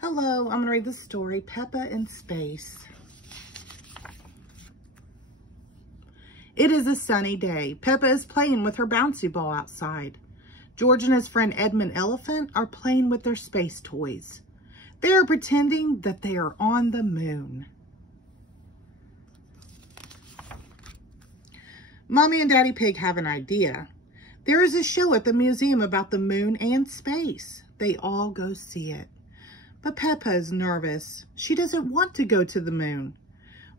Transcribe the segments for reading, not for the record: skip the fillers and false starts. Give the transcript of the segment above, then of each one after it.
Hello, I'm going to read the story, Peppa in Space. It is a sunny day. Peppa is playing with her bouncy ball outside. George and his friend Edmund Elephant are playing with their space toys. They are pretending that they are on the moon. Mommy and Daddy Pig have an idea. There is a show at the museum about the moon and space. They all go see it. But Peppa is nervous. She doesn't want to go to the moon.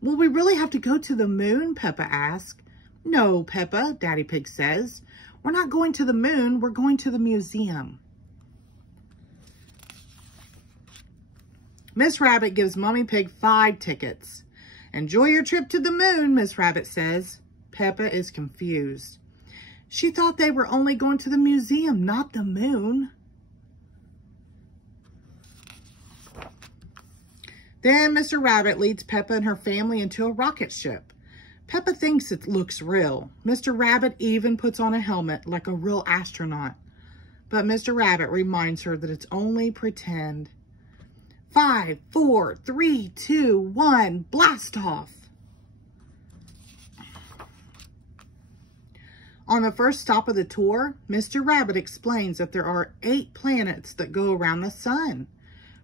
Will we really have to go to the moon? Peppa asks. No, Peppa, Daddy Pig says. We're not going to the moon. We're going to the museum. Miss Rabbit gives Mommy Pig 5 tickets. Enjoy your trip to the moon, Miss Rabbit says. Peppa is confused. She thought they were only going to the museum, not the moon. Then Mr. Rabbit leads Peppa and her family into a rocket ship. Peppa thinks it looks real. Mr. Rabbit even puts on a helmet like a real astronaut. But Mr. Rabbit reminds her that it's only pretend. 5, 4, 3, 2, 1, blast off! On the first stop of the tour, Mr. Rabbit explains that there are 8 planets that go around the sun.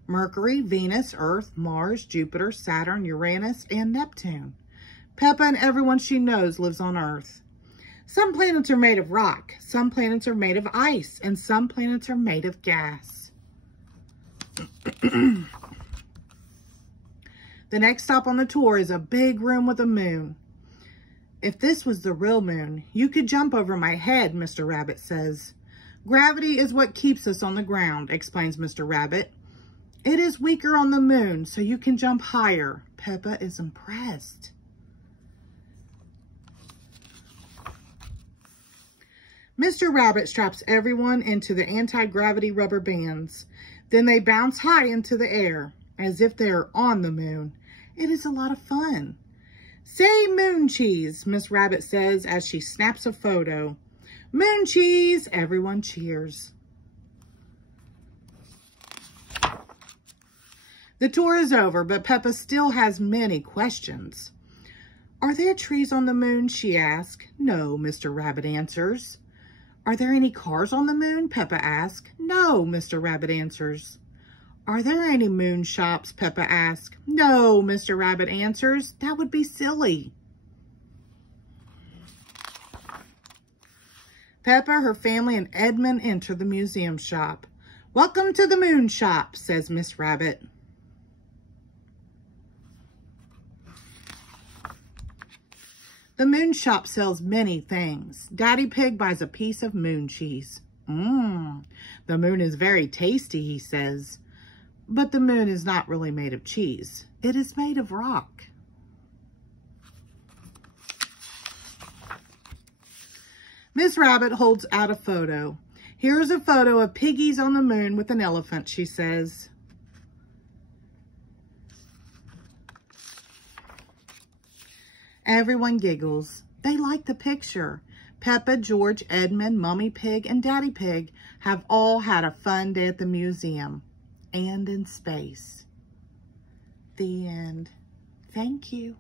Mercury, Venus, Earth, Mars, Jupiter, Saturn, Uranus, and Neptune. Peppa and everyone she knows lives on Earth. Some planets are made of rock, some planets are made of ice, and some planets are made of gas. The next stop on the tour is a big room with a moon. If this was the real moon, you could jump over my head, Mr. Rabbit says. Gravity is what keeps us on the ground, explains Mr. Rabbit. It is weaker on the moon, so you can jump higher. Peppa is impressed. Mr. Rabbit straps everyone into the anti-gravity rubber bands. Then they bounce high into the air, as if they are on the moon. It is a lot of fun. Say moon cheese, Miss Rabbit says as she snaps a photo. Moon cheese! Everyone cheers. The tour is over, but Peppa still has many questions. Are there trees on the moon? She asks. No, Mr. Rabbit answers. Are there any cars on the moon? Peppa asks. No, Mr. Rabbit answers. Are there any moon shops? Peppa asks. No, Mr. Rabbit answers. That would be silly. Peppa, her family, and Edmund enter the museum shop. Welcome to the moon shop, says Miss Rabbit. The moon shop sells many things. Daddy Pig buys a piece of moon cheese. The moon is very tasty, he says. But the moon is not really made of cheese. It is made of rock. Miss Rabbit holds out a photo. Here's a photo of piggies on the moon with an elephant, she says. Everyone giggles. They like the picture. Peppa, George, Edmund, Mommy Pig, and Daddy Pig have all had a fun day at the museum and in space. The end. Thank you.